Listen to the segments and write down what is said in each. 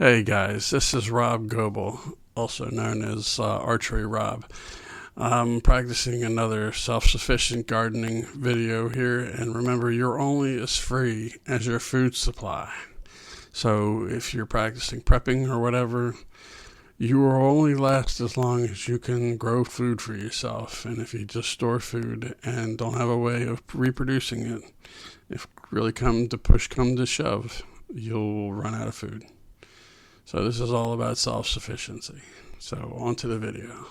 Hey guys, this is Rob Goebel, also known as Archery Rob. I'm practicing another self-sufficient gardening video here, and remember, you're only as free as your food supply. So if you're practicing prepping or whatever, you will only last as long as you can grow food for yourself. And if you just store food and don't have a way of reproducing it, if really come to shove, you'll run out of food. So this is all about self-sufficiency. So on to the video.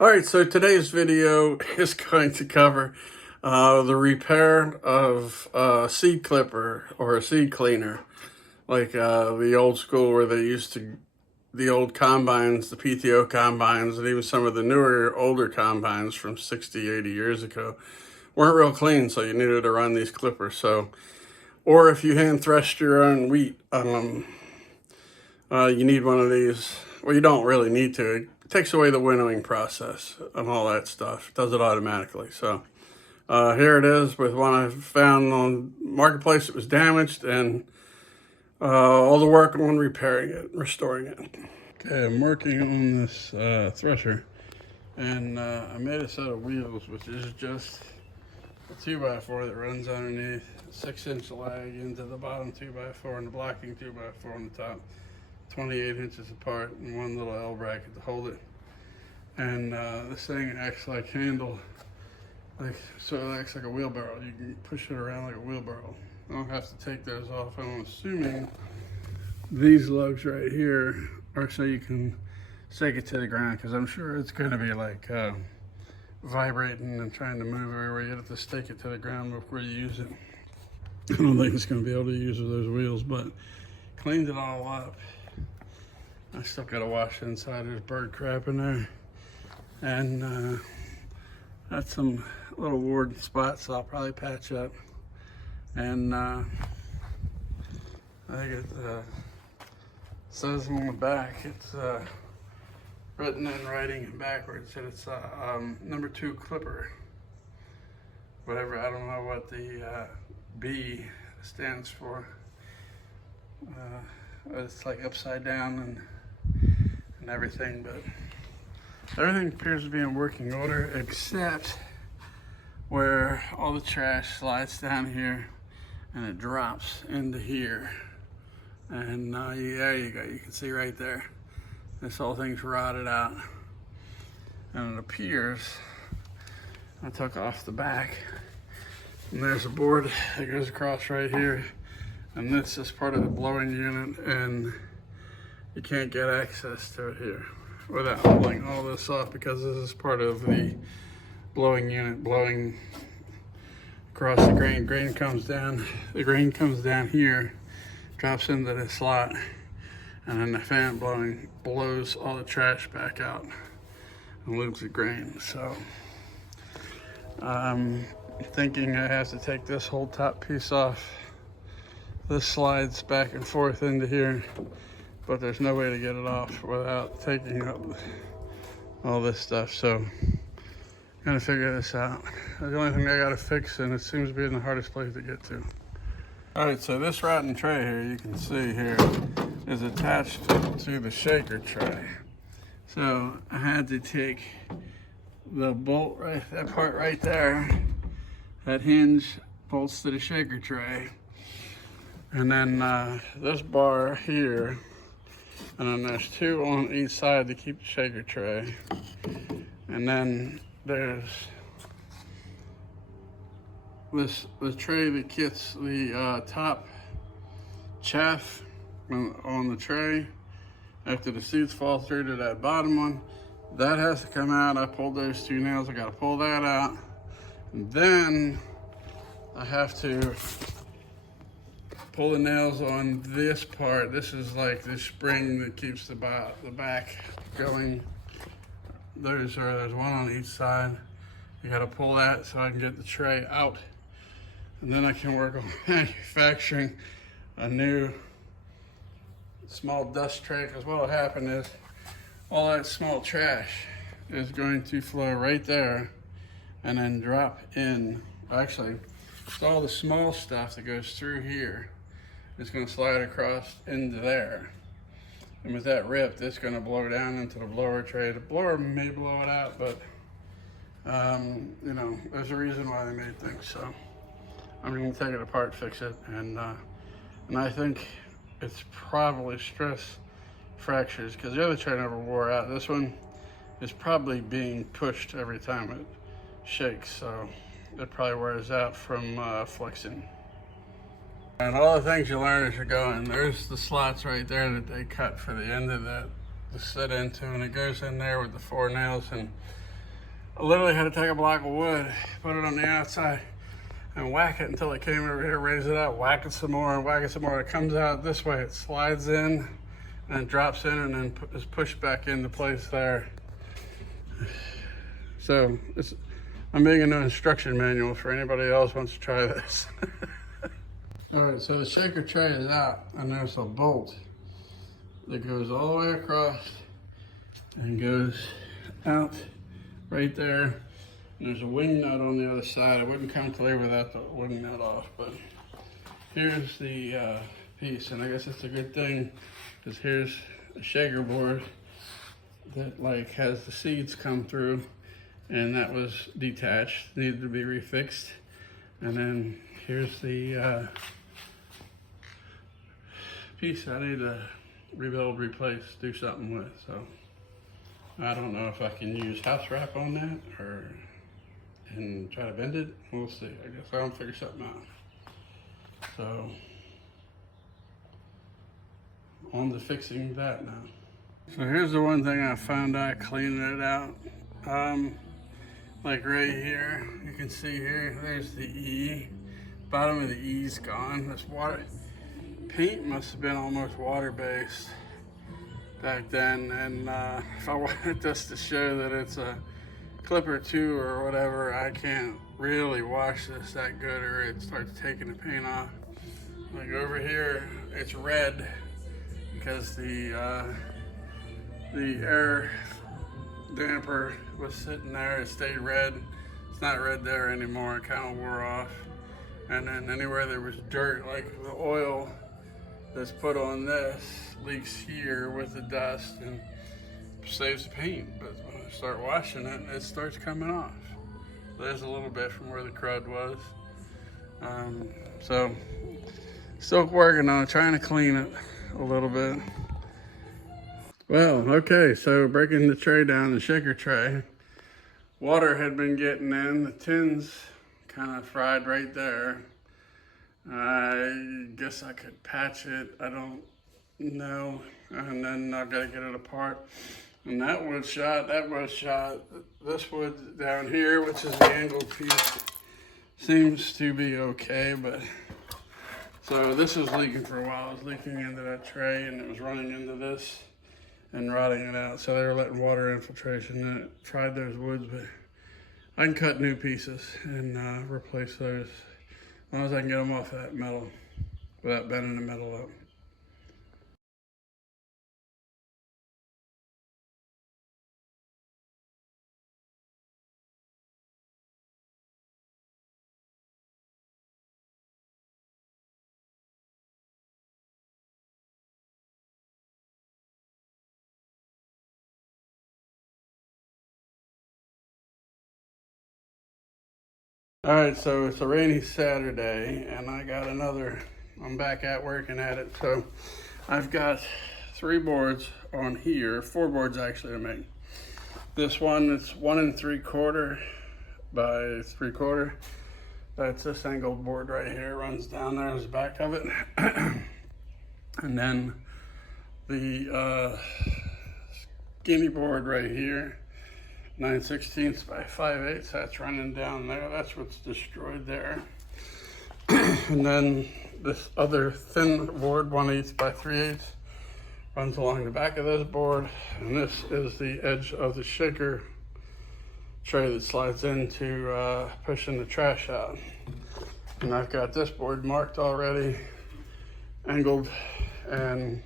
All right, so today's video is going to cover the repair of a seed clipper or a seed cleaner, like the old school where they used to, the old combines, the PTO combines, and even some of the newer, older combines from 60, 80 years ago weren't real clean, so you needed to run these clippers. So, or if you hand threshed your own wheat, you need one of these. Well, you don't really need to. It takes away the winnowing process and all that stuff. It does it automatically. So here it is with one I found on Marketplace. It was damaged, and all the work on repairing it, restoring it. Okay, I'm working on this thresher, and I made a set of wheels, which is just a 2x4 that runs underneath, a 6-inch lag into the bottom 2x4 and the blocking 2x4 on the top. 28 inches apart, and one little L bracket to hold it. And this thing acts like handle, so it acts like a wheelbarrow. You can push it around like a wheelbarrow. I don't have to take those off. I'm assuming these lugs right here are so you can stake it to the ground, because I'm sure it's going to be like vibrating and trying to move everywhere. You have to stake it to the ground before you use it. I don't think it's going to be able to use with those wheels, but cleaned it all up. I still gotta wash the inside. There's bird crap in there, and got some little worn spots, so I'll probably patch up. And I think it says on the back, it's written in writing backwards, and it's number 2 clipper. Whatever, I don't know what the B stands for. It's like upside down and everything, but everything appears to be in working order except where all the trash slides down here and it drops into here. And there you go, you can see right there, this whole thing's rotted out. And it appears, I took off the back, and there's a board that goes across right here, and this is part of the blowing unit, and you can't get access to it here without pulling all this off, because this is part of the blowing unit, blowing across the grain. Grain comes down, the grain comes down here, drops into this slot, and then the fan blowing blows all the trash back out and loops the grain. So I'm thinking I have to take this whole top piece off. This slides back and forth into here, but there's no way to get it off without taking up all this stuff. So gotta figure this out. The only thing I gotta fix, and it seems to be in the hardest place to get to. All right, so this rotten tray here, you can see here, is attached to the shaker tray. So I had to take the bolt, right, that part right there, that hinge bolts to the shaker tray. And then this bar here, and then there's 2 on each side to keep the shaker tray. And then there's the tray that gets the top chaff on the tray after the seeds fall through to that bottom one. That has to come out. I pulled those 2 nails. I got to pull that out. And then I have to pull the nails on this part. This is like the spring that keeps the back going. There's one on each side. You gotta pull that so I can get the tray out. And then I can work on manufacturing a new small dust tray, because what will happen is all that small trash is going to flow right there and then drop in. Actually, it's all the small stuff that goes through here. It's going to slide across into there. And with that ripped, it's going to blow down into the blower tray. The blower may blow it out, but you know, there's a reason why they made things. So I'm going to take it apart, fix it, and I think it's probably stress fractures because the other tray never wore out. This one is probably being pushed every time it shakes, so it probably wears out from flexing. And all the things you learn as you're going, there's the slots right there that they cut for the end of that to sit into, and it goes in there with the 4 nails. And I literally had to take a block of wood, put it on the outside, and whack it until it came over here, raise it up, whack it some more, and whack it some more. It comes out this way, it slides in, and it drops in, and then is pushed back into place there. So I'm making an instruction manual for anybody else who wants to try this. All right, so the shaker tray is out, and there's a bolt that goes all the way across and goes out right there. And there's a wing nut on the other side. It wouldn't come clear without the wing nut off, but here's the piece, and I guess it's a good thing because here's a shaker board that like has the seeds come through, and that was detached, needed to be refixed. And then here's the piece I need to rebuild, replace, do something with. So I don't know if I can use house wrap on that and try to bend it. We'll see. I guess I'll figure something out. So on to fixing that now. So here's the one thing I found out cleaning it out. Like right here, you can see here, there's the E. Bottom of the E's gone. This water paint must have been almost water-based back then, and if I wanted this to show that it's a clip or two or whatever, I can't really wash this that good or it starts taking the paint off. Like over here, it's red because the air damper was sitting there. It stayed red. It's not red there anymore. It kind of wore off. And then anywhere there was dirt, like the oil that's put on this, leaks here with the dust and saves the paint. But when I start washing it, it starts coming off. There's a little bit from where the crud was. So still working on it, trying to clean it a little bit. Well, okay, so breaking the tray down, the shaker tray, water had been getting in, the tins kind of fried right there. I guess I could patch it, I don't know, and then I've got to get it apart. And that wood shot, this wood down here, which is the angled piece, seems to be okay, but so this was leaking for a while. It was leaking into that tray and it was running into this and rotting it out. So they were letting water infiltration and it fried those woods, but I can cut new pieces and replace those as long as I can get them off of that metal without bending the metal up. All right, so it's a rainy Saturday and I'm back at working at it. So I've got 3 boards on here, 4 boards actually to make. This one is 1 3/4 by 3/4. That's this angled board right here, runs down there as the back of it. And then the skinny board right here, 9/16 by 5/8, that's running down there. That's what's destroyed there. And then this other thin board, 1/8 by 3/8, runs along the back of this board. And this is the edge of the shaker tray that slides into pushing the trash out. And I've got this board marked already, angled, and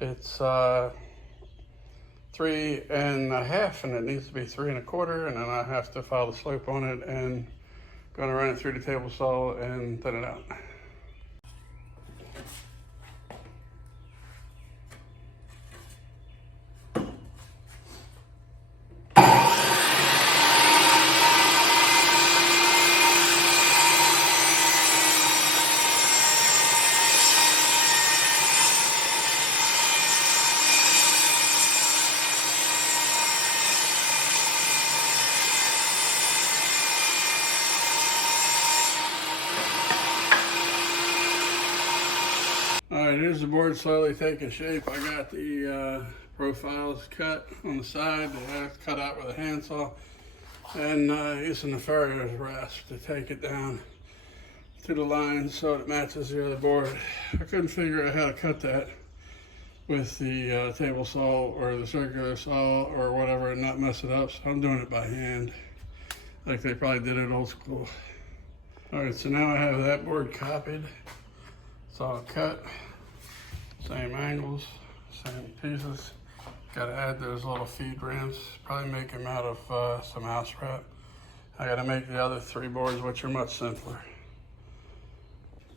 it's 3.5, and it needs to be 3 1/4, and then I have to file the slope on it and gonna run it through the table saw and thin it out. the board slowly taking shape. I got the profiles cut on the side that I cut out with a handsaw, and using the Ferrell's rasp to take it down to the line so it matches the other board. I couldn't figure out how to cut that with the table saw or the circular saw or whatever and not mess it up, so I'm doing it by hand like they probably did it old school. Alright, so now I have that board copied. It's all cut, same angles, same pieces. Gotta add those little feed ramps, probably make them out of some house wrap. I gotta make the other 3 boards, which are much simpler.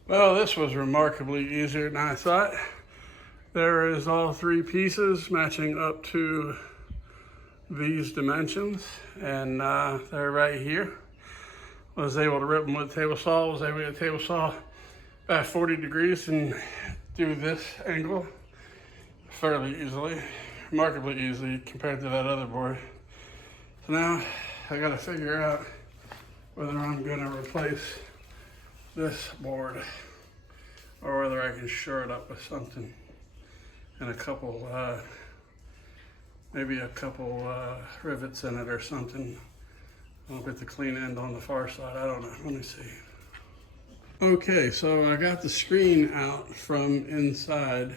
Well, this was remarkably easier than I thought. There is all 3 pieces matching up to these dimensions, and they're right here. Was able to rip them with a table saw, was able to get a table saw about 40 degrees and do this angle fairly easily, remarkably easy compared to that other board. So now I gotta figure out whether I'm gonna replace this board or whether I can shore it up with something and a couple, maybe a couple rivets in it or something. I'll get the clean end on the far side, I don't know, let me see. Okay, so I got the screen out from inside.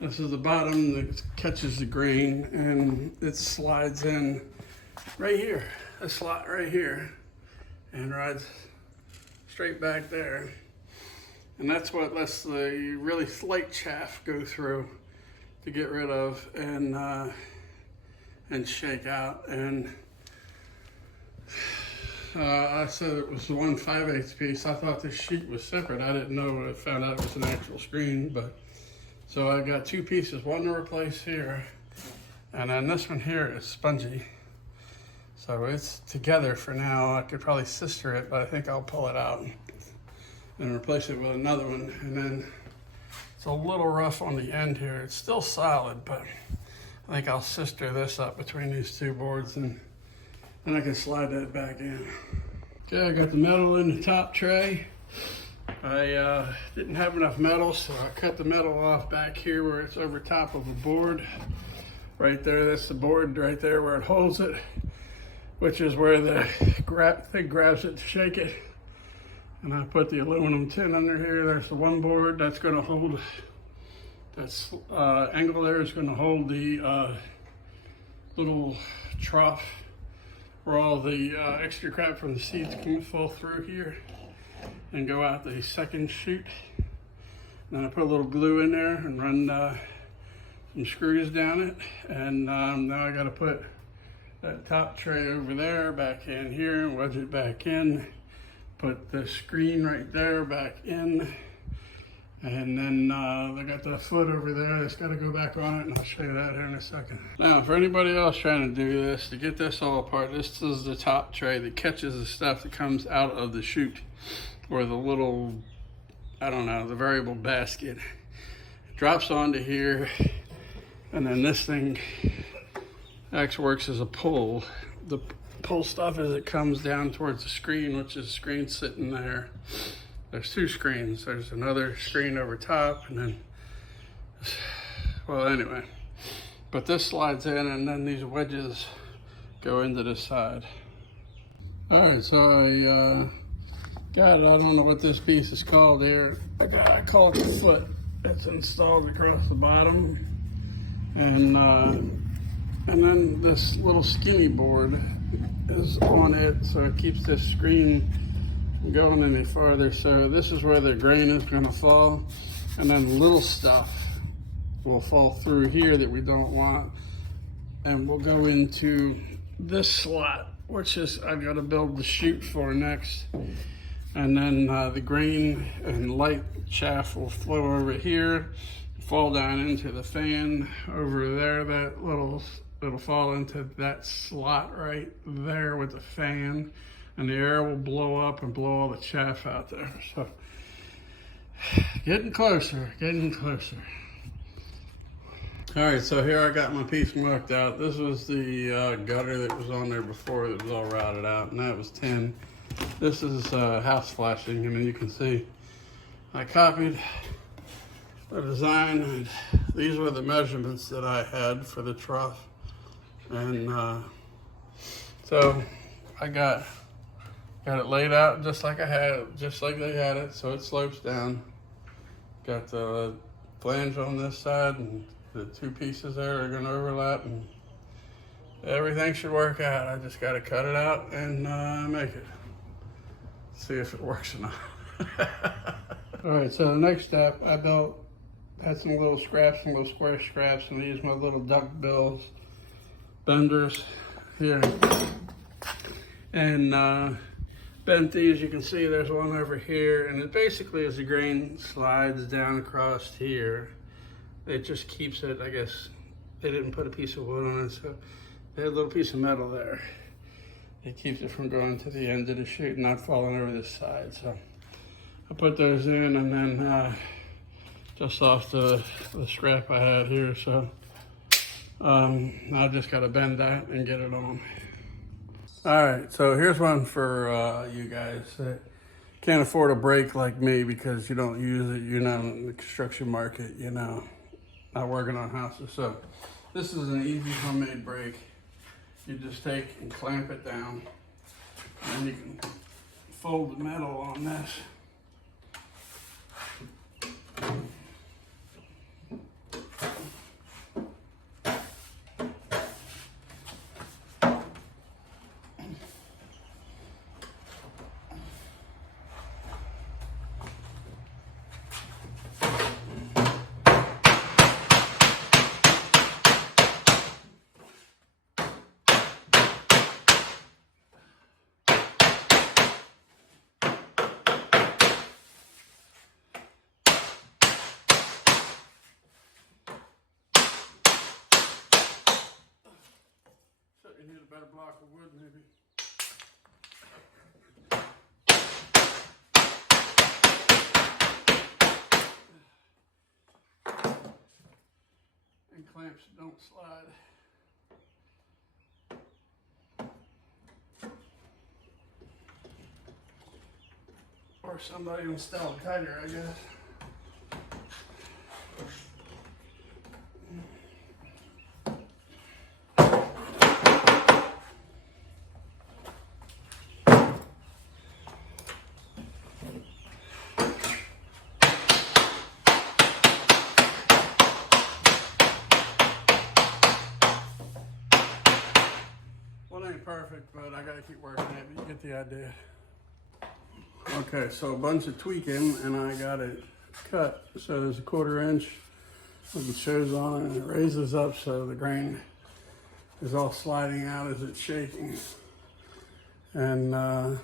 This is the bottom that catches the grain, and it slides in right here, a slot right here, and rides straight back there. And that's what lets the really slight chaff go through to get rid of and shake out. And I said it was 1 5/8 piece. I thought this sheet was separate. I didn't know. I found out it was an actual screen. But so I got 2 pieces, one to replace here, and then this one here is spongy. So it's together for now. I could probably sister it, but I think I'll pull it out and replace it with another one. And then it's a little rough on the end here. It's still solid, but I think I'll sister this up between these 2 boards, and then I can slide that back in. Okay, I got the metal in the top tray. I didn't have enough metal, so I cut the metal off back here where it's over top of a board. Right there, that's the board right there where it holds it, which is where the thing grabs it to shake it. And I put the aluminum tin under here. There's the one board that's gonna hold, that's angle there is gonna hold the little trough where all the extra crap from the seeds can fall through here and go out the second chute. And then I put a little glue in there and run some screws down it. And now I gotta put that top tray over there back in here and wedge it back in. Put the screen right there back in. And then I got the foot over there that's got to go back on it, and I'll show you that here in a second. Now, for anybody else trying to do this, to get this all apart, this is the top tray that catches the stuff that comes out of the chute, or the little, I don't know, the variable basket. It drops onto here, and then this thing actually works as a pull. The pull stuff as it comes down towards the screen, which is the screen sitting there. There's 2 screens. There's another screen over top, and then, well, anyway. But this slides in, and then these wedges go into the side. All right, so I got it. I don't know what this piece is called here. I call it the foot. It's installed across the bottom, and then this little skinny board is on it, so it keeps this screen going any farther. So this is where the grain is going to fall, and then little stuff will fall through here that we don't want, and we'll go into this slot, which is I've got to build the chute for next. And then the grain and light chaff will flow over here, fall down into the fan over there. That little, it'll fall into that slot right there with the fan, and the air will blow up and blow all the chaff out there. So getting closer, getting closer. All right, so here I got my piece marked out. This was the gutter that was on there before that was all routed out, and that was 10. This is house flashing, and then you can see I copied the design. And these were the measurements that I had for the trough. And so I got it laid out just like I had it, just like they had it, so it slopes down. Got the flange on this side, and the two pieces there are going to overlap, and everything should work out. I just got to cut it out and make it. See if it works or not. All right, so the next step, I had some little scraps, some little square scraps, and I used my little duck bills, benders here. And bent these. You can see there's one over here, and it basically, as the grain slides down across here, it just keeps it. I guess they didn't put a piece of wood on it, so they had a little piece of metal there. It keeps it from going to the end of the chute and not falling over this side. So I put those in, and then just off the scrap I had here. So I just got to bend that and get it on. All right, so here's one for you guys that can't afford a brake like me because you don't use it, you're not in the construction market, you know, not working on houses. So this is an easy homemade brake. You just take and clamp it down, and you can fold the metal on this. You need a better block of wood, maybe. And clamps don't slide. Or somebody will install it tighter, I guess. Ain't perfect, but I gotta keep working it, but you get the idea. Okay, so a bunch of tweaking, and I got it cut. So there's a 1/4 inch, like it shows on it, and it raises up so the grain is all sliding out as it's shaking. And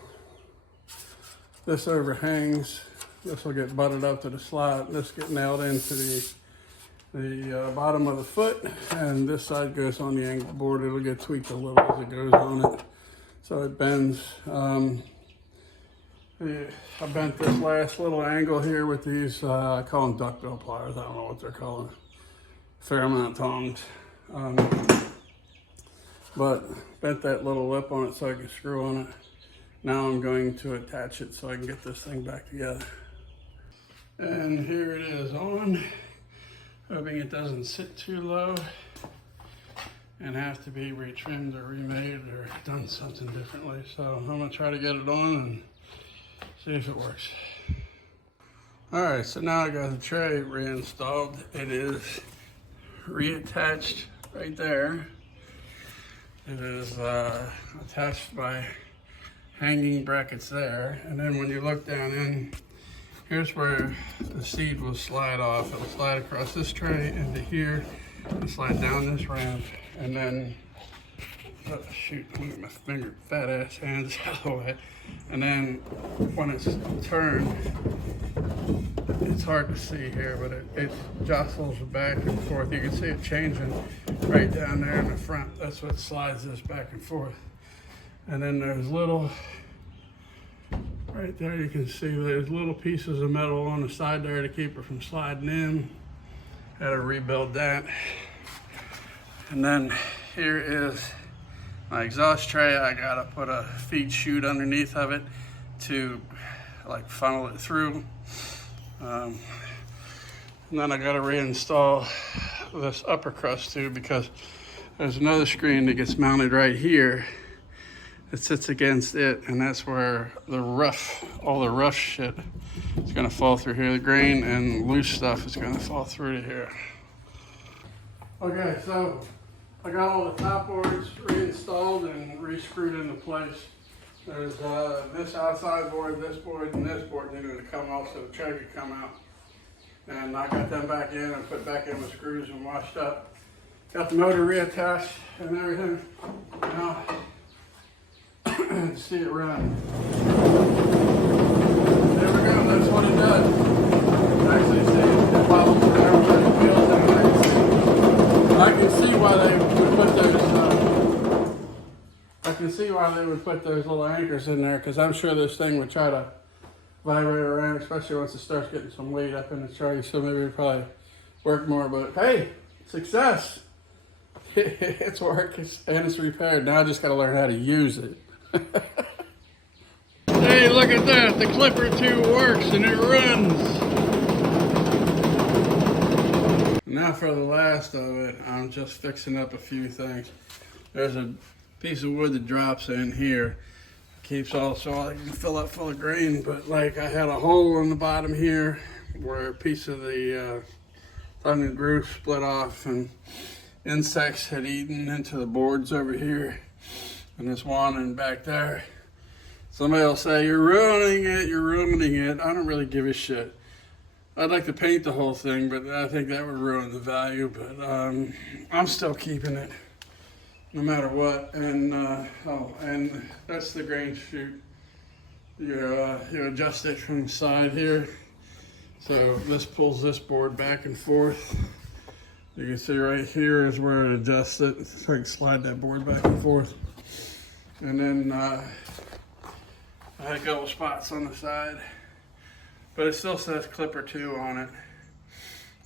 this overhangs. This will get butted up to the slot. This get nailed into the bottom of the foot, and this side goes on the angle board. It'll get tweaked a little as it goes on it, so it bends. I bent this last little angle here with these, I call them duckbill pliers. I don't know what they're called. Ferrell tongs. But bent that little lip on it so I can screw on it. Now I'm going to attach it so I can get this thing back together. And here it is on. Hoping it doesn't sit too low and have to be retrimmed or remade or done something differently. So I'm gonna try to get it on and see if it works. All right, so now I got the tray reinstalled. It is reattached right there. It is attached by hanging brackets there. And then when you look down in, here's where the seed will slide off. It'll slide across this tray into here and slide down this ramp. And then, oh shoot, I'm get my finger, fat ass hands out of the way. And then when it's turned, it's hard to see here, but it jostles back and forth. You can see it changing right down there in the front. That's what slides this back and forth. And then there's little, right there you can see there's little pieces of metal on the side there to keep it from sliding in. Had to rebuild that. And then here is my exhaust tray. I gotta put a feed chute underneath of it to like funnel it through. And then I got to reinstall this upper crust too, because there's another screen that gets mounted right here. It sits against it, and that's where the rough, all the rough shit is gonna fall through here. The grain and loose stuff is gonna fall through to here. Okay, so I got all the top boards reinstalled and re-screwed into place. There's this outside board, and this board needed to come off so the tread could come out. And I got them back in and put back in with screws and washed up. Got the motor reattached and everything. Now, see it run. There we go, that's what it does. Actually, see it bobbles around, but it feels and I can see why they would put those. I can see why they would put those little anchors in there, because I'm sure this thing would try to vibrate around, especially once it starts getting some weight up in the tray. So maybe it'd probably work more. But hey, success! It's working and it's repaired. Now I just got to learn how to use it. Hey, look at that! The Clipper 2 works and it runs. Now for the last of it, I'm just fixing up a few things. There's a piece of wood that drops in here. Keeps all so I can fill up full of grain, but like I had a hole in the bottom here where a piece of the tongue and groove split off, and insects had eaten into the boards over here, and this one and back there. Somebody will say, you're ruining it, you're ruining it. I don't really give a shit. I'd like to paint the whole thing, but I think that would ruin the value, but I'm still keeping it no matter what. And and that's the grain chute. You adjust it from the side here. So this pulls this board back and forth. You can see right here is where it adjusts it. So I can slide that board back and forth. And then I had a couple spots on the side, but it still says Clipper 2 on it.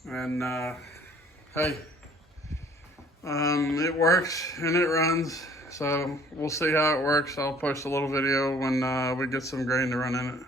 And hey, it works and it runs, so we'll see how it works. I'll post a little video when we get some grain to run in it.